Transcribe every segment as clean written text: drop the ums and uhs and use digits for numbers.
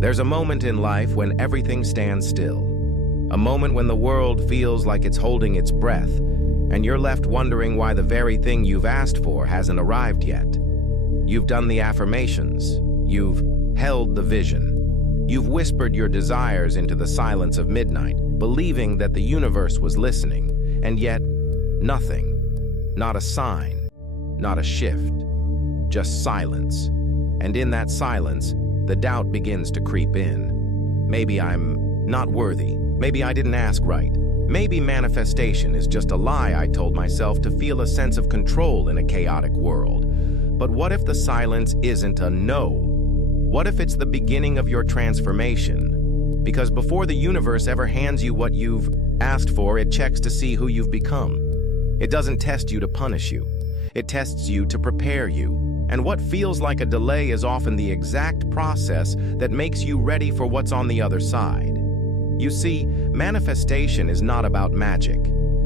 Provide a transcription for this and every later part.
There's a moment in life when everything stands still. A moment when the world feels like it's holding its breath, and you're left wondering why the very thing you've asked for hasn't arrived yet. You've done the affirmations. You've held the vision. You've whispered your desires into the silence of midnight, believing that the universe was listening, and yet nothing. Not a sign, not a shift, just silence. And in that silence, the doubt begins to creep in. Maybe I'm not worthy. Maybe I didn't ask right. Maybe manifestation is just a lie I told myself to feel a sense of control in a chaotic world. But what if the silence isn't a no? What if it's the beginning of your transformation? Because before the universe ever hands you what you've asked for, it checks to see who you've become. It doesn't test you to punish you. It tests you to prepare you. And what feels like a delay is often the exact process that makes you ready for what's on the other side. You see, manifestation is not about magic.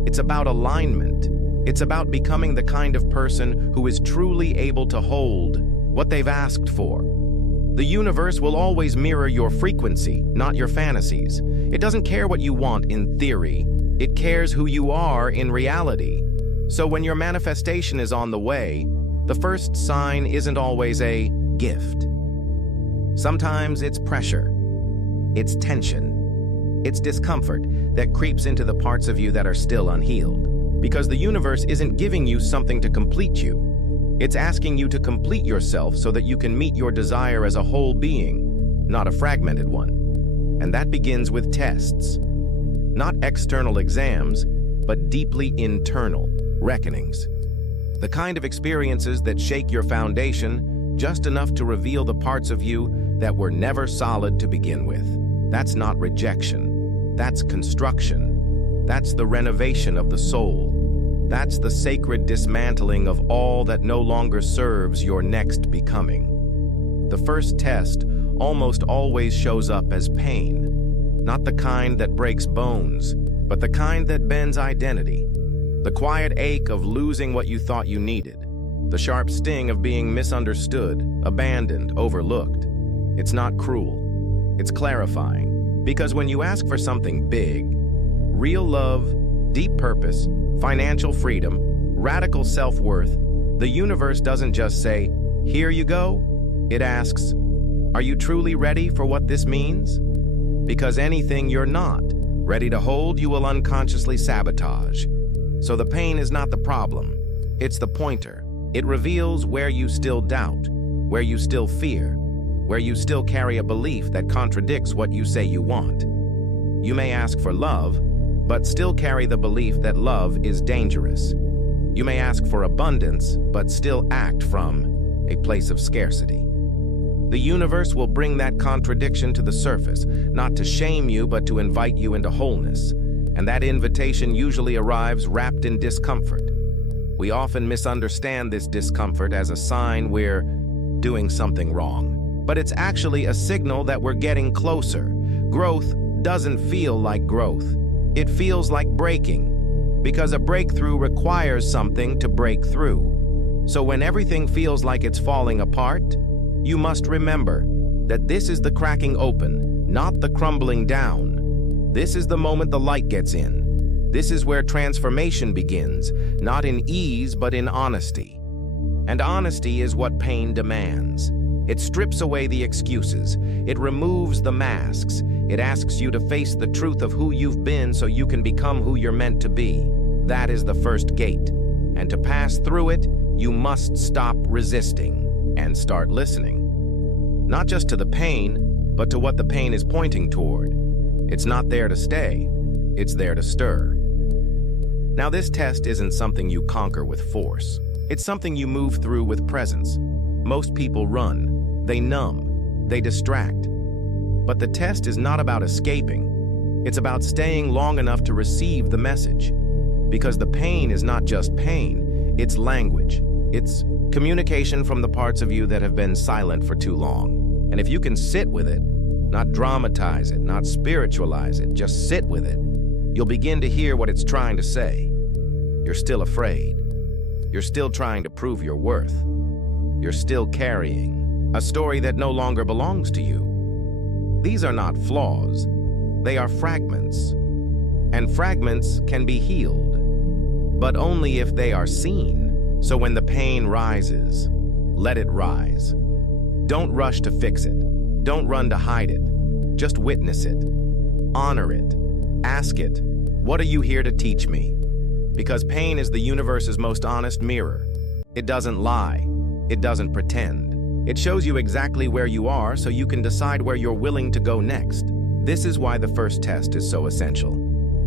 It's about alignment. It's about becoming the kind of person who is truly able to hold what they've asked for. The universe will always mirror your frequency, not your fantasies. It doesn't care what you want in theory. It cares who you are in reality. So when your manifestation is on the way, the first sign isn't always a gift. Sometimes it's pressure, it's tension, it's discomfort that creeps into the parts of you that are still unhealed. Because the universe isn't giving you something to complete you. It's asking you to complete yourself so that you can meet your desire as a whole being, not a fragmented one. And that begins with tests. Not external exams, but deeply internal reckonings. The kind of experiences that shake your foundation just enough to reveal the parts of you that were never solid to begin with. That's not rejection. That's construction. That's the renovation of the soul. That's the sacred dismantling of all that no longer serves your next becoming. The first test almost always shows up as pain. Not the kind that breaks bones, but the kind that bends identity. The quiet ache of losing what you thought you needed. The sharp sting of being misunderstood, abandoned, overlooked. It's not cruel. It's clarifying. Because when you ask for something big, real love, deep purpose, financial freedom, radical self-worth, the universe doesn't just say, "Here you go." It asks, "Are you truly ready for what this means?" Because anything you're not ready to hold, you will unconsciously sabotage. So the pain is not the problem, it's the pointer. It reveals where you still doubt, where you still fear, where you still carry a belief that contradicts what you say you want. You may ask for love, but still carry the belief that love is dangerous. You may ask for abundance, but still act from a place of scarcity. The universe will bring that contradiction to the surface, not to shame you, but to invite you into wholeness. And that invitation usually arrives wrapped in discomfort. We often misunderstand this discomfort as a sign we're doing something wrong. But it's actually a signal that we're getting closer. Growth doesn't feel like growth. It feels like breaking, because a breakthrough requires something to break through. So when everything feels like it's falling apart, you must remember that this is the cracking open, not the crumbling down. This is the moment the light gets in. This is where transformation begins, not in ease, but in honesty. And honesty is what pain demands. It strips away the excuses. It removes the masks. It asks you to face the truth of who you've been so you can become who you're meant to be. That is the first gate. And to pass through it, you must stop resisting and start listening. Not just to the pain, but to what the pain is pointing toward. It's not there to stay, it's there to stir. Now, this test isn't something you conquer with force. It's something you move through with presence. Most people run, they numb, they distract. But the test is not about escaping. It's about staying long enough to receive the message. Because the pain is not just pain, it's language. It's communication from the parts of you that have been silent for too long. And if you can sit with it, not dramatize it, not spiritualize it, just sit with it, you'll begin to hear what it's trying to say. You're still afraid. You're still trying to prove your worth. You're still carrying a story that no longer belongs to you. These are not flaws. They are fragments. And fragments can be healed, but only if they are seen. So when the pain rises, let it rise. Don't rush to fix it. Don't run to hide it. Just witness it. Honor it. Ask it, what are you here to teach me? Because pain is the universe's most honest mirror. It doesn't lie. It doesn't pretend. It shows you exactly where you are so you can decide where you're willing to go next. This is why the first test is so essential.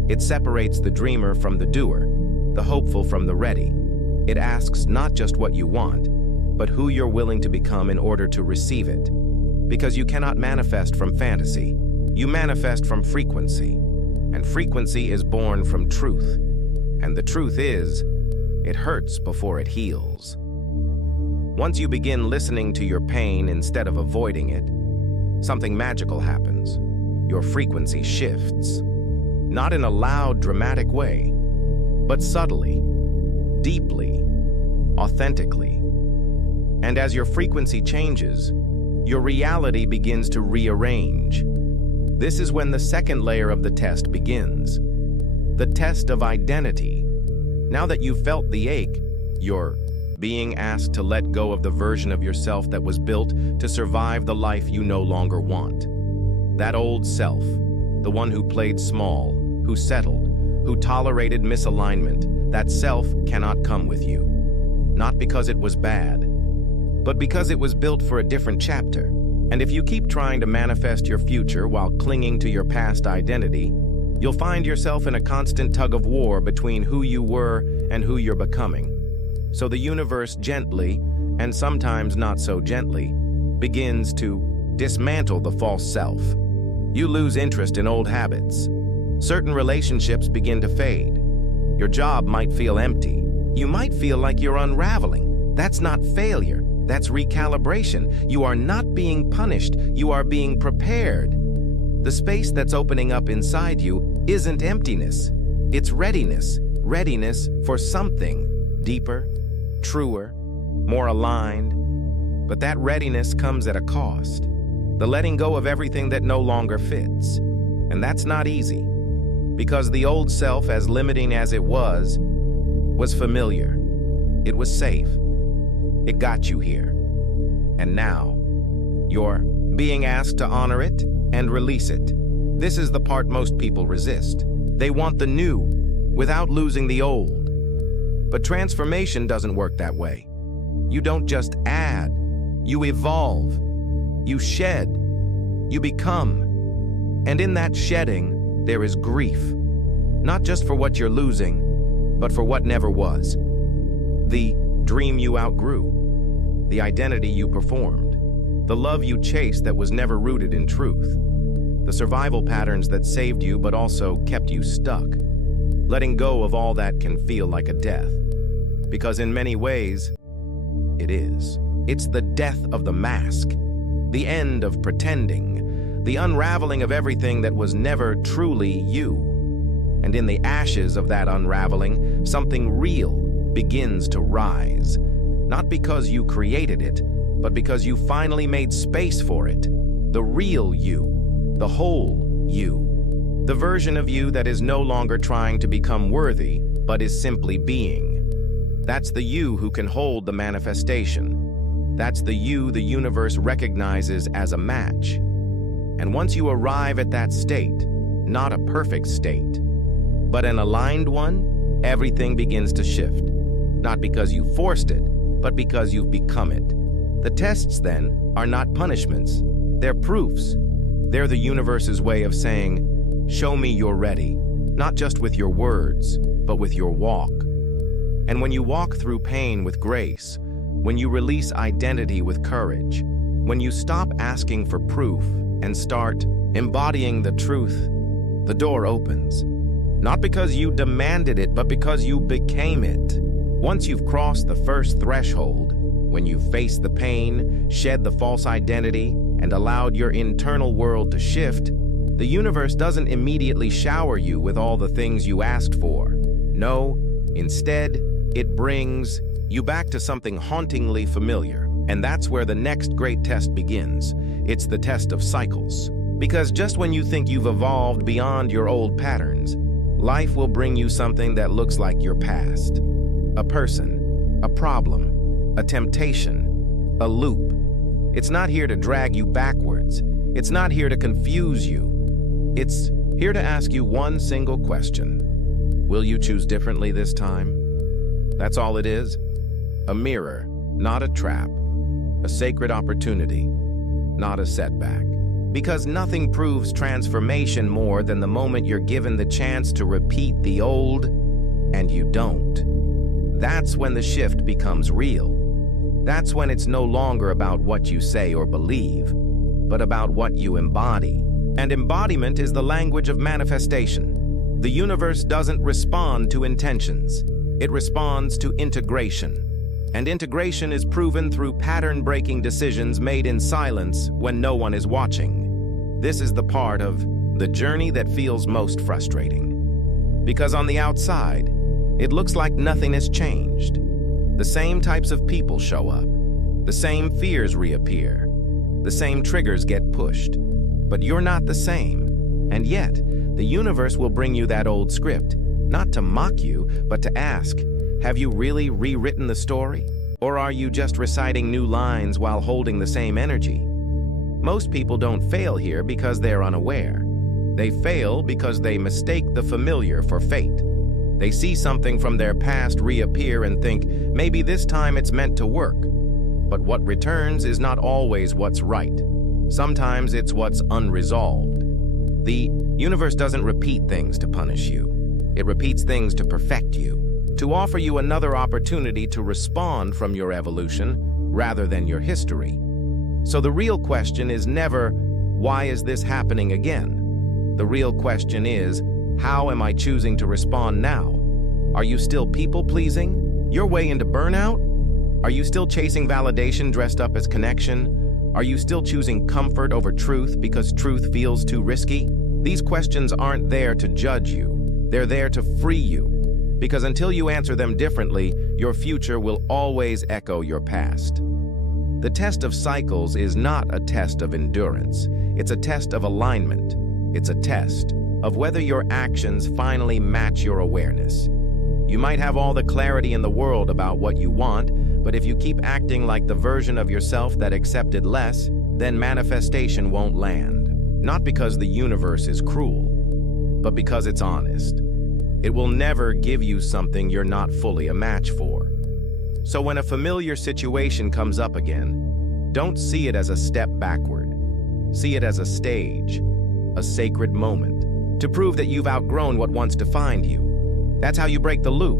It separates the dreamer from the doer, the hopeful from the ready. It asks not just what you want, but who you're willing to become in order to receive it. Because you cannot manifest from fantasy. You manifest from frequency. And frequency is born from truth. And the truth is, it hurts before it heals. Once you begin listening to your pain instead of avoiding it, something magical happens. Your frequency shifts. Not in a loud, dramatic way, but subtly, deeply, authentically. And as your frequency changes, your reality begins to rearrange. This is when the second layer of the test begins. The test of identity. Now that you've felt the ache, you're being asked to let go of the version of yourself that was built to survive the life you no longer want. That old self, the one who played small, who settled, who tolerated misalignment, that self cannot come with you. Not because it was bad, but because it was built for a different chapter. And if you keep trying to manifest your future while clinging to your past identity, you'll find yourself in a constant tug of war between who you were and who you're becoming. So the universe gently, and sometimes not so gently, begins to dismantle the false self. You lose interest in old habits. Certain relationships begin to fade. Your job might feel empty. You might feel like you're unraveling. That's not failure. That's recalibration. You are not being punished. You are being prepared. The space that's opening up inside you isn't emptiness. It's readiness. Readiness for something deeper, truer, more aligned. But that readiness comes at a cost. The letting go of everything that no longer fits. And that's not easy. Because the old self, as limiting as it was familiar. It was safe. It got you here. And now, you're being asked to honor it and release it. This is the part most people resist. They want the new without losing the old. But transformation doesn't work that way. You don't just add. You evolve. You shed. You become. And in that shedding, there is grief. Not just for what you're losing, but for what never was. The dream you outgrew. The identity you performed. The love you chased that was never rooted in truth. The survival patterns that saved you but also kept you stuck. Letting go of all that can feel like a death. Because in many ways, it is. It's the death of the mask. The end of pretending. The unraveling of everything that was never truly you. And in the ashes of that unraveling, something real begins to rise. Not because you created it, but because you finally made space for it. The real you. The whole you. The version of you that is no longer trying to become worthy, but is simply being. That's the you who can hold the manifestation. That's the you the universe recognizes as a match. And once you arrive at that state, not a perfect state, but an aligned one, everything begins to shift. Not because you forced it, but because you've become it. The tests, then, are not punishments. They're proofs. They're the universe's way of saying, show me you're ready, not just with your words, but with your walk. And when you walk through pain with grace, when you release identity with courage, when you stop asking for proof and start embodying the truth, the door opens. Not because you demanded it, but because you became it. Once you've crossed the first threshold, when you've faced the pain, shed the false identity, and allowed your internal world to shift, the universe doesn't immediately shower you with all the things you asked for. No, instead, it brings you back to something hauntingly familiar. And that's where the next great test begins. It's the test of cycles. Because just when you think you've evolved beyond your old patterns, life will bring you something that looks like your past. A person, a problem, a temptation, a loop. It's not here to drag you backwards. It's not here to confuse you. It's here to ask you one single question. Will you choose differently this time? That's all it is. A mirror, not a trap. A sacred opportunity, not a setback. Because nothing proves transformation more than the moment you're given the chance to repeat the old and you don't. That's when the shift becomes real. That's when it's no longer about what you say or believe, but about what you embody. And embodiment is the language of manifestation. The universe doesn't respond to intentions. It responds to integration. And integration is proven through pattern-breaking decisions made in silence when no one is watching. This is the part of the journey that feels most frustrating. Because on the outside, it looks like nothing has changed. The same types of people show up. The same fears reappear. The same triggers get pushed. But you're not the same. And yet, the universe will bring you that old script, not to mock you, but to ask, have you really rewritten the story? Or are you just reciting new lines while holding the same energy? Most people don't fail here because they're unaware. They fail because they mistake the familiar for fate. They see something from their past reappear and think, maybe this time it's meant to work. But what returns is not always what's right. Sometimes it's what's unresolved. The universe doesn't repeat things to punish you. It repeats things to perfect you, to offer you another opportunity to respond from your evolution rather than your history. So the real question is never, why is this happening again? The real question is, how am I choosing to respond now? Are you still people-pleasing? Your way into burnout? Are you still chasing validation dressed up as connection? Are you still choosing comfort over truth because truth feels too risky? These questions aren't there to judge you. They're there to free you. Because until you answer them differently, your future will always echo your past. The test of cycles is not a test of endurance. It's a test of alignment. It's a test of whether your actions finally match your awareness. You might have all the clarity in the world about what you want, but if you keep acting like the version of yourself that accepted less, then manifestation won't land. Not because the universe is cruel, but because it's honest. It will never give you something you're not fully a match for. So when a familiar situation comes up again, don't see it as a step backward. See it as a stage, a sacred moment, to prove that you've outgrown what once defined you. That's how you break the loop.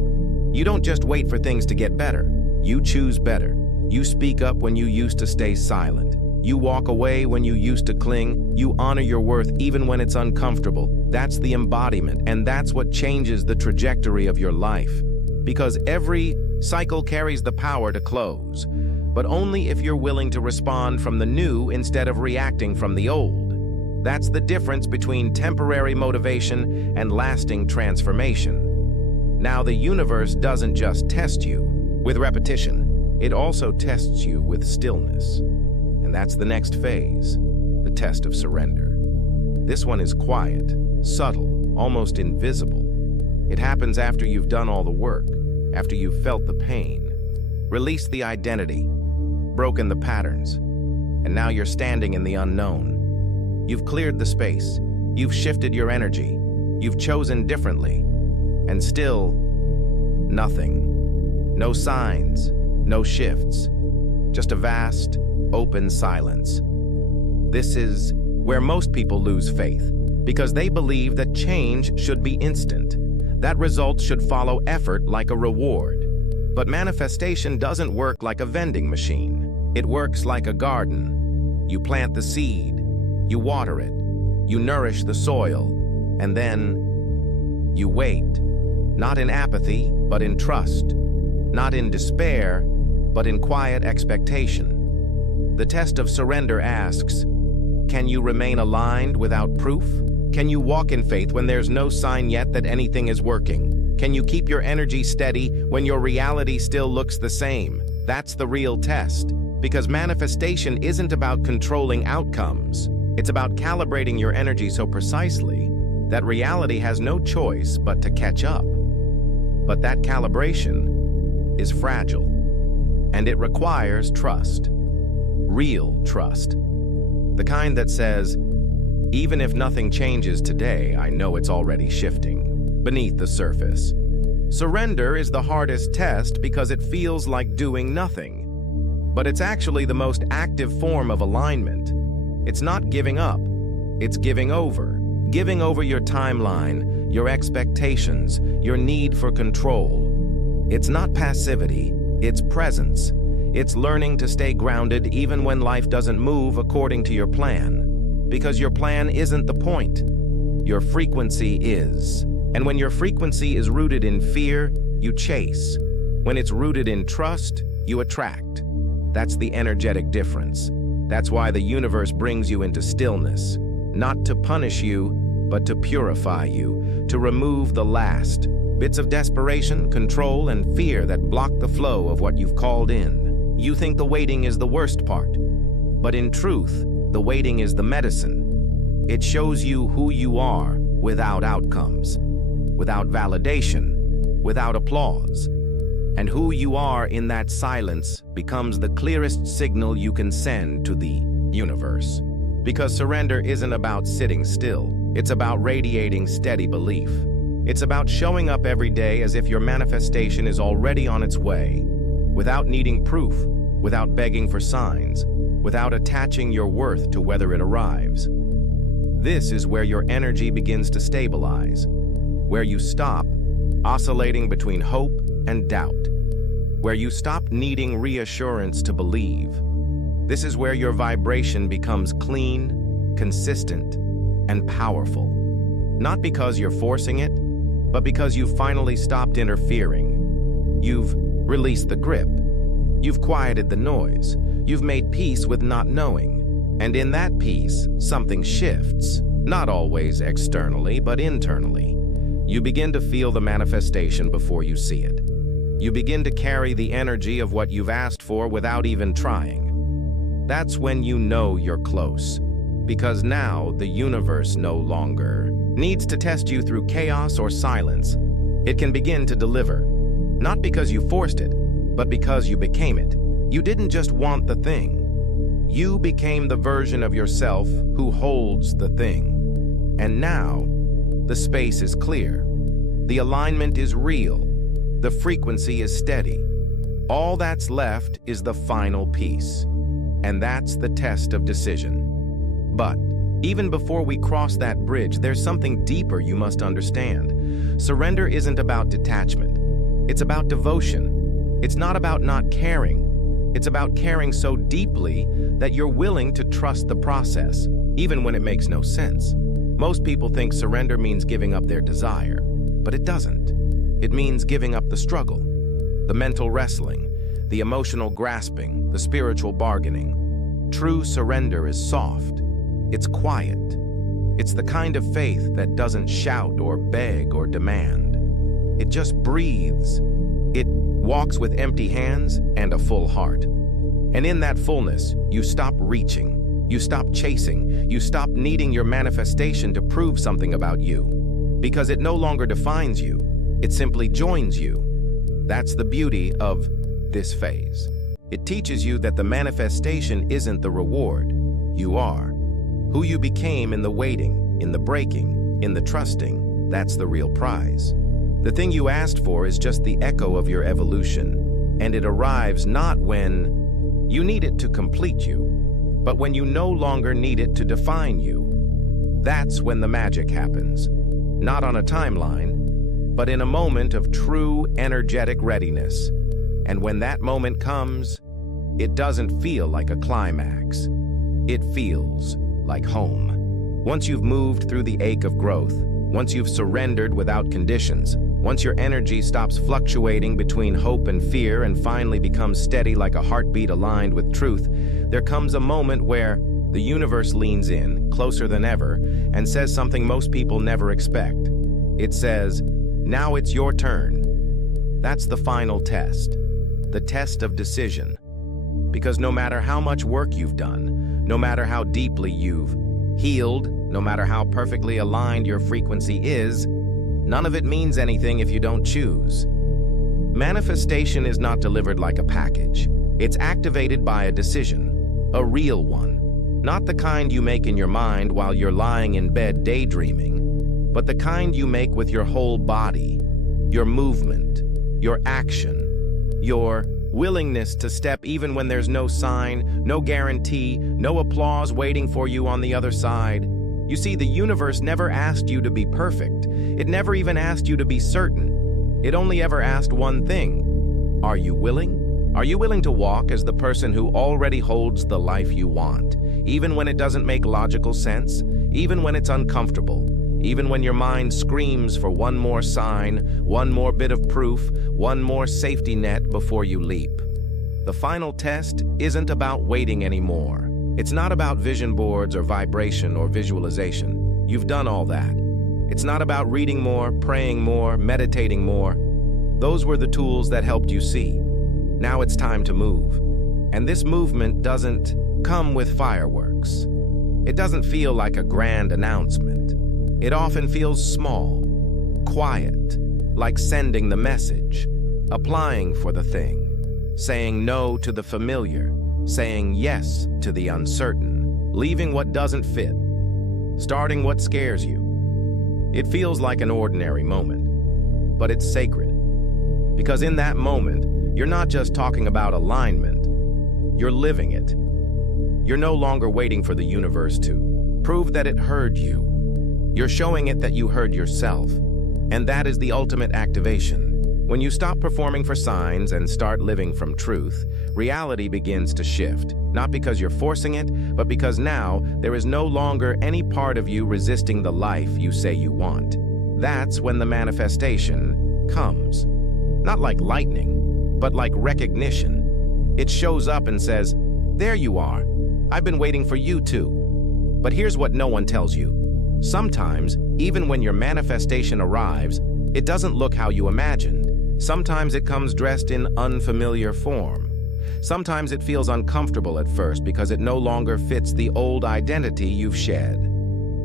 You don't just wait for things to get better. You choose better. You speak up when you used to stay silent. You walk away when you used to cling. You honor your worth even when it's uncomfortable. That's the embodiment, and that's what changes the trajectory of your life. Because every cycle carries the power to close, but only if you're willing to respond from the new instead of reacting from the old. That's the difference between temporary motivation and lasting transformation. Now, the universe doesn't just test you with repetition, it also tests you with stillness. And that's the next phase, the test of surrender. This one is quiet, subtle, almost invisible. It happens after you've done all the work, after you've felt the pain, released the identity, broken the patterns, and now you're standing in the unknown. You've cleared the space, you've shifted your energy, you've chosen differently, and still, nothing. No signs, no shifts, just a vast, open silence. This is where most people lose faith, because they believe that change should be instant, that results should follow effort like a reward. But manifestation doesn't work like a vending machine. It works like a garden. You plant the seed, you water it, you nourish the soil, and then you wait. Not in apathy, but in trust. Not in despair, but in quiet expectation. The test of surrender asks, can you remain aligned without proof? Can you walk in faith when there's no sign yet that anything is working? Can you keep your energy steady when your reality still looks the same? That's the real test. Because manifestation isn't about controlling outcomes. It's about calibrating your energy so precisely that reality has no choice but to catch up. But that calibration is fragile, and it requires trust. Real trust. The kind that says, even if nothing changes today, I know it's already shifting beneath the surface. Surrender is the hardest test because it feels like doing nothing. But it's actually the most active form of alignment. It's not giving up, it's giving over. Giving over your timeline, your expectations, your need for control. It's not passivity, it's presence. It's learning to stay grounded even when life doesn't move according to your plan. Because your plan isn't the point. Your frequency is. And when your frequency is rooted in fear, you chase. When it's rooted in trust, you attract. That's the energetic difference. That's why the universe brings you into stillness. Not to punish you, but to purify you, to remove the last bits of desperation, control, and fear that block the flow of what you've called in. You think the waiting is the worst part, but in truth, the waiting is the medicine. It shows you who you are without outcomes, without validation, without applause. And who you are in that silence becomes the clearest signal you can send to the universe. Because surrender isn't about sitting still. It's about radiating steady belief. It's about showing up every day as if your manifestation is already on its way, without needing proof, without begging for signs, without attaching your worth to whether it arrives. This is where your energy begins to stabilize, where you stop oscillating between hope and doubt, where you stop needing reassurance to believe. This is where your vibration becomes clean, consistent, and powerful. Not because you're forcing it, but because you've finally stopped interfering. You've released the grip. You've quieted the noise. You've made peace with not knowing. And in that peace, something shifts, not always externally, but internally. You begin to feel the manifestation before you see it. You begin to carry the energy of what you've asked for without even trying. That's when you know you're close, because now the universe no longer needs to test you through chaos or silence. It can begin to deliver, not because you forced it, but because you became it. You didn't just want the thing. You became the version of yourself who holds the thing. And now, the space is clear. The alignment is real. The frequency is steady. All that's left is the final piece. And that's the test of decision. But even before we cross that bridge, there's something deeper you must understand. Surrender isn't about detachment. It's about devotion. It's not about not caring. It's about caring so deeply that you're willing to trust the process, even when it makes no sense. Most people think surrender means giving up their desire, but it doesn't. It means giving up the struggle, the mental wrestling, the emotional grasping, the spiritual bargaining. True surrender is soft. It's quiet. It's the kind of faith that doesn't shout or beg or demand. It just breathes. It walks with empty hands and a full heart. And in that fullness, you stop reaching. You stop chasing. You stop needing your manifestation to prove something about you. Because it no longer defines you. It simply joins you. That's the beauty of this phase. It teaches you that the manifestation isn't the reward. You are. Who you became in the waiting, in the breaking, in the trusting, that's the real prize. The thing you asked for is just the echo of your evolution, and it arrives not when you need it to complete you, but when you no longer need it to define you. That's when the magic happens. Not on a timeline, but in a moment of true energetic readiness. And when that moment comes, it doesn't feel like a climax. It feels like home. Once you've moved through the ache of growth, once you've surrendered without conditions, once your energy stops fluctuating between hope and fear and finally becomes steady like a heartbeat aligned with truth, there comes a moment where the universe leans in, closer than ever, and says something most people never expect. It says, "Now it's your turn." That's the final test. The test of decision. Because no matter how much work you've done, no matter how deeply you've healed, no matter how perfectly aligned your frequency is. None of it means anything if you don't choose. Manifestation is not delivered like a package. It's activated by a decision, a real one. Not the kind you make in your mind while you're lying in bed daydreaming, but the kind you make with your whole body, your movement, your action, your willingness to step even when there's no sign, no guarantee, no applause waiting for you on the other side. You see, the universe never asked you to be perfect. It never even asked you to be certain. It only ever asked one thing. Are you willing? Are you willing to walk as the person who already holds the life you want, even when it doesn't make logical sense, even when it's uncomfortable, even when your mind screams for one more sign, one more bit of proof, one more safety net before you leap? The final test isn't about waiting anymore. It's not about vision boards or vibration or visualization. You've done all that. It's not about reading more, praying more, meditating more. Those were the tools that helped you see. Now it's time to move. And this movement doesn't come with fireworks. It doesn't feel like a grand announcement. It often feels small, quiet, like sending the message, applying for the thing, saying no to the familiar, saying yes to the uncertain, leaving what doesn't fit, starting what scares you. It feels like an ordinary moment, but it's sacred. Because in that moment, you're not just talking about alignment, you're living it. You're no longer waiting for the universe to prove that it heard you. You're showing it that you heard yourself, and that is the ultimate activation. When you stop performing for signs and start living from truth, reality begins to shift, not because you're forcing it, but because now there is no longer any part of you resisting the life you say you want. That's when the manifestation comes. Not like lightning, but like recognition. It shows up and says, "There you are. I've been waiting for you too." But here's what no one tells you. Sometimes, even when your manifestation arrives, it doesn't look how you imagined. Sometimes it comes dressed in unfamiliar form. Sometimes it feels uncomfortable at first because it no longer fits the old identity you've shed.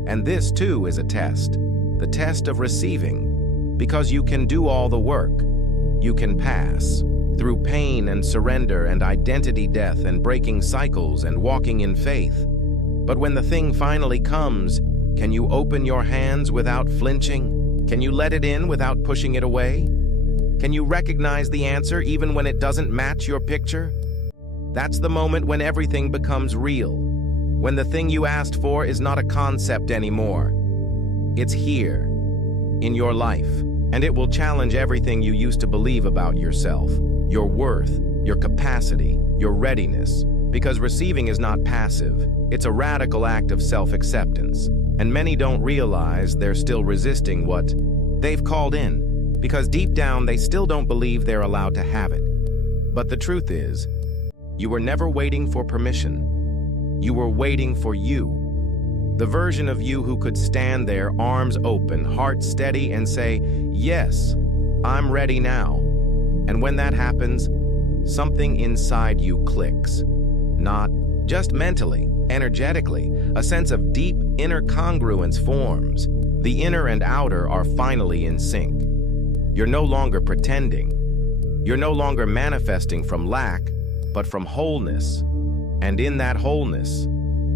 And this too is a test, the test of receiving, because you can do all the work. You can pass through pain and surrender and identity death and breaking cycles and walking in faith. But when the thing finally comes, can you open your hands without flinching? Can you let it in without pushing it away? Can you recognize the answer even when it doesn't match your picture? That's the moment when everything becomes real. When the thing you asked for is not a concept anymore. It's here, in your life, and it will challenge everything you used to believe about yourself, your worth, your capacity, your readiness. Because receiving is not passive, it's a radical act of self-acceptance. And many don't realize they're still resisting what they've called in, because deep down they still don't believe they're allowed to have it. But the truth is, you were never waiting for permission. You were waiting for you. The version of you who could stand there, arms open, heart steady, and say, "Yes, I'm ready now." And when that happens, something inside you clicks. Not just mentally, energetically, a sense of deep inner congruence forms. The inner and outer are finally in sync. You're no longer pretending. You're no longer manifesting from lack, but from wholeness. And in that wholeness,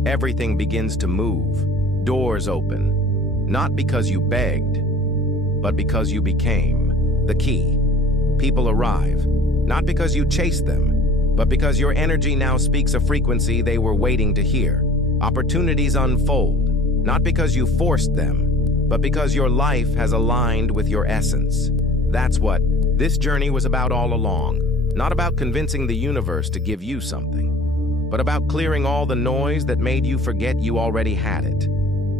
everything begins to move. Doors open, not because you begged, but because you became the key. People arrive, not because you chased them, but because your energy now speaks a frequency they were waiting to hear. Opportunities unfold, not because you forced them, but because your life has aligned with your essence. That's what this journey was about all along. Not about convincing the universe to give you something, but about clearing all the noise that made you forget you already had it.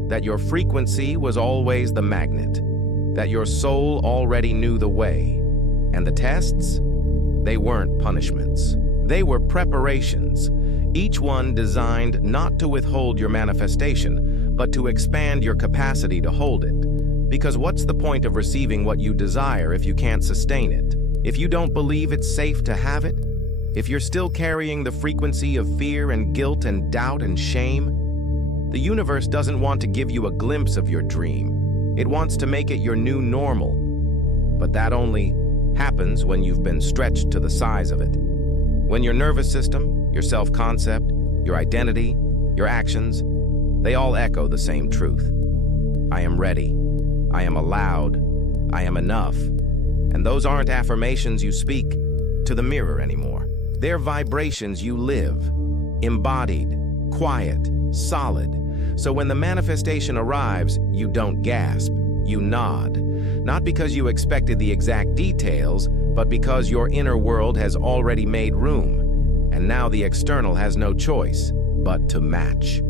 That your frequency was always the magnet. That your soul already knew the way. And the tests? They weren't punishments. They were preparations, each one designed not to withhold your manifestation, but to expand your capacity to hold it. Because what's the point of receiving what you desire if you can't sustain it? If you don't believe it's safe to have it? If you're still carrying the frequency of fear and guilt and doubt and shame? The universe doesn't want to give you a glimpse of your dream. It wants to make it your new normal. But that only happens when you've been stretched to the size of it. When your nervous system, your self-concept, your identity, your actions, they all echo the same truth. I am ready. I am allowed. I am enough. And those aren't affirmations you speak to the mirror anymore. They're vibrations you live, embodied, quiet, solid. So when the manifestation arrives, you don't gasp, you nod. Not because you expected the exact details, but because your inner world has already made room. And now the external has no choice but to match.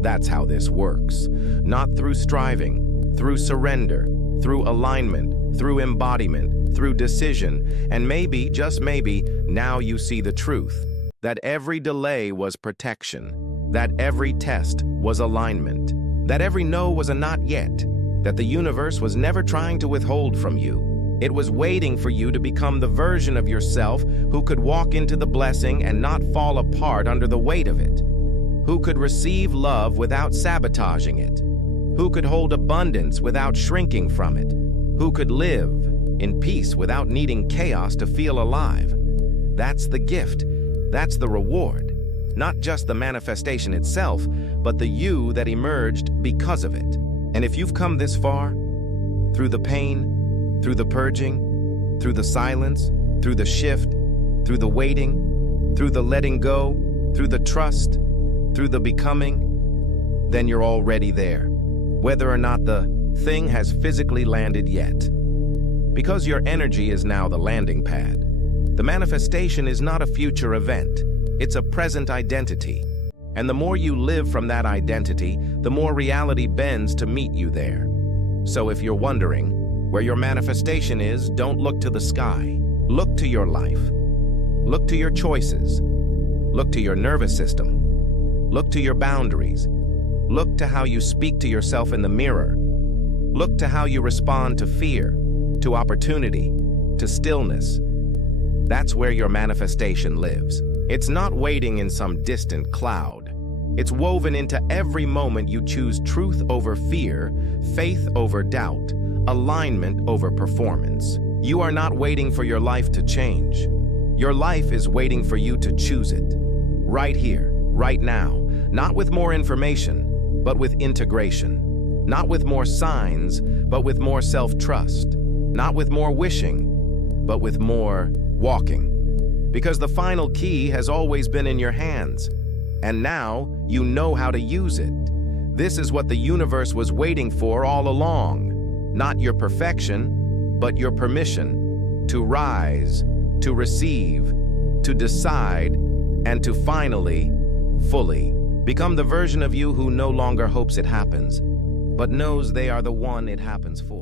That's how this works. Not through striving, through surrender, through alignment, through embodiment, through decision, and maybe, just maybe, now you see the truth. That every delay was protection. That every test was alignment. That every no was a not yet. That the universe was never trying to withhold from you. It was waiting for you to become the version of yourself who could walk into the blessing and not fall apart under the weight of it. Who could receive love without sabotaging it. Who could hold abundance without shrinking from it. Who could live in peace without needing chaos to feel alive. That's the gift. That's the reward. Not just the manifestation itself, but the you that emerged because of it. And if you've come this far, through the pain, through the purging, through the silence, through the shift, through the waiting, through the letting go, through the trust, through the becoming, then you're already there, whether or not the thing has physically landed yet. Because your energy is now the landing pad. The manifestation is not a future event, it's a present identity. And the more you live from that identity, the more reality bends to meet you there. So if you're wondering where your manifestation is, don't look to the sky. Look to your life. Look to your choices. Look to your nervous system. Look to your boundaries. Look to how you speak to yourself in the mirror. Look to how you respond to fear, to opportunity, to stillness. That's where your manifestation lives. It's not waiting in some distant cloud. It's woven into every moment you choose truth over fear, faith over doubt, alignment over performance. You are not waiting for your life to change. Your life is waiting for you to choose it. Right here, right now, not with more information, but with integration. Not with more signs, but with more self-trust. Not with more wishing, but with more walking. Because the final key has always been in your hands. And now you know how to use it. This is what the universe was waiting for all along. Not your perfection, but your permission to rise, to receive, to decide, and to finally, fully, become the version of you who no longer hopes it happens, but knows they are the one it happens for.